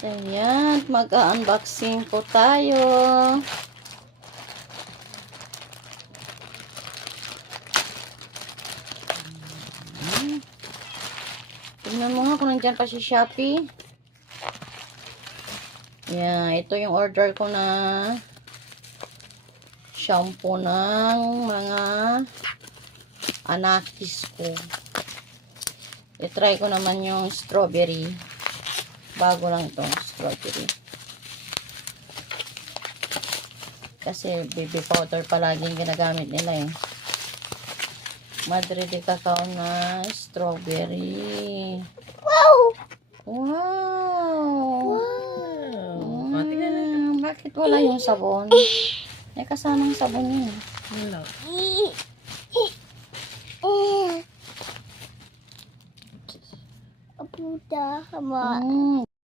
Ayan, mag-unboxing po tayo. Tingnan mo nga kung nandyan pa si Shopee. Ayan, ito yung order ko na shampoo ng mga anakis ko. I-try ko naman yung strawberry. Bago lang itong strawberry. Kasi baby powder palaging ginagamit nila eh. Madre de cacao na strawberry. Wow! Wow! Wow! Bakit wala yung sabon? May kasamang sabon yun. Wala. Aputa, hama.